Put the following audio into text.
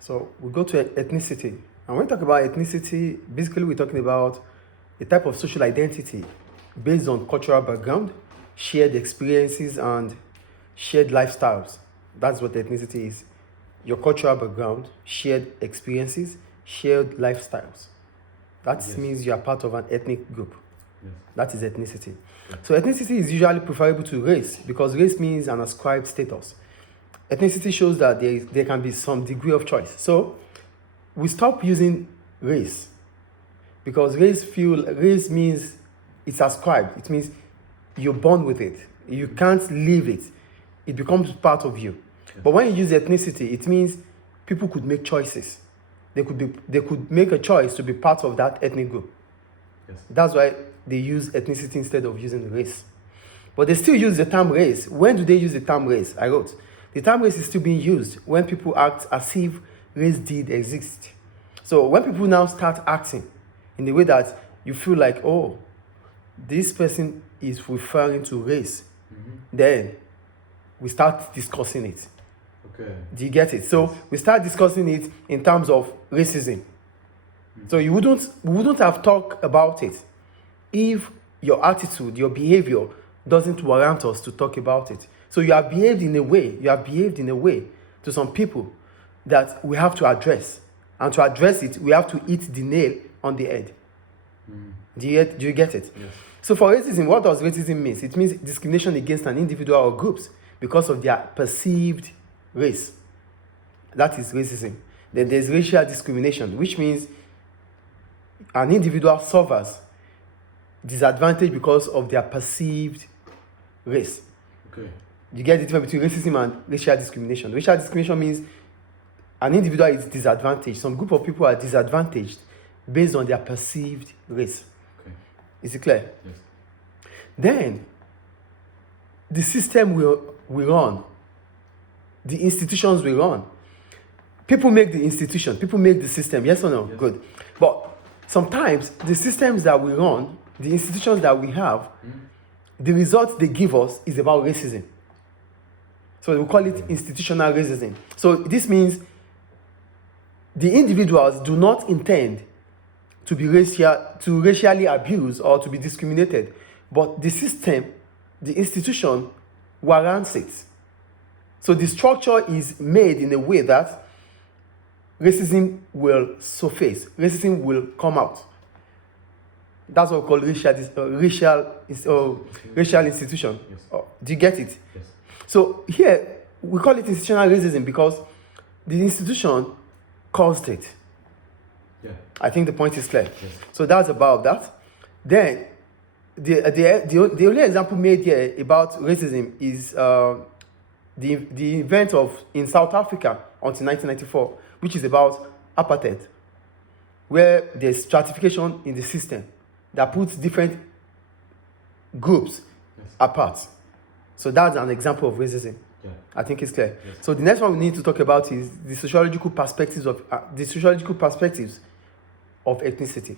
So we go to ethnicity. And when we talk about ethnicity, basically we're talking about a type of social identity based on cultural background, shared experiences, and shared lifestyles. That's what ethnicity is. Your cultural background, shared experiences, shared lifestyles. That means you are part of an ethnic group. Yes. That is ethnicity. So ethnicity is usually preferable to race because race means an ascribed status. Ethnicity shows that there can be some degree of choice. So we stop using race because race means it's ascribed. It means you're born with it. You can't leave it. It becomes part of you. Yes. But when you use ethnicity, it means people could make choices. They could make a choice to be part of that ethnic group. Yes. That's why they use ethnicity instead of using race. But they still use the term race. When do they use the term race? I wrote, the term race is still being used when people act as if race did exist. So when people now start acting in the way that you feel like, oh, this person is referring to race, then we start discussing it. Okay. Do you get it? So we start discussing it in terms of racism. So we wouldn't have talked about it if your attitude, your behavior doesn't warrant us to talk about it. So you have behaved in a way to some people that we have to address. And to address it, we have to hit the nail on the head. Do you get it? Yes. So for racism, what does racism mean? It means discrimination against an individual or groups because of their perceived race. That is racism. Then there's racial discrimination, which means an individual suffers disadvantage because of their perceived race. Okay. You get the difference between racism and racial discrimination. Racial discrimination means an individual is disadvantaged. Some group of people are disadvantaged based on their perceived race. Okay. Is it clear? Yes. Then, the system we run, the institutions we run, people make the institution, people make the system, yes or no? Yes. Good. But sometimes the systems that we run, the institutions that we have, the results they give us is about racism. So we call it institutional racism. So this means the individuals do not intend to be racially abused or to be discriminated, but the system, the institution warrants it. So the structure is made in a way that racism will surface, racism will come out. That's what we call racial institution. Yes. Do you get it? Yes. So here, we call it institutional racism because the institution caused it. Yeah. I think the point is clear. Yes. So that's about that. Then, the only example made here about racism is the event in South Africa until 1994, which is about apartheid, where there's stratification in the system that puts different groups apart. So that's an example of racism. Yeah. I think it's clear. Yes. So the next one we need to talk about is the sociological perspectives of ethnicity.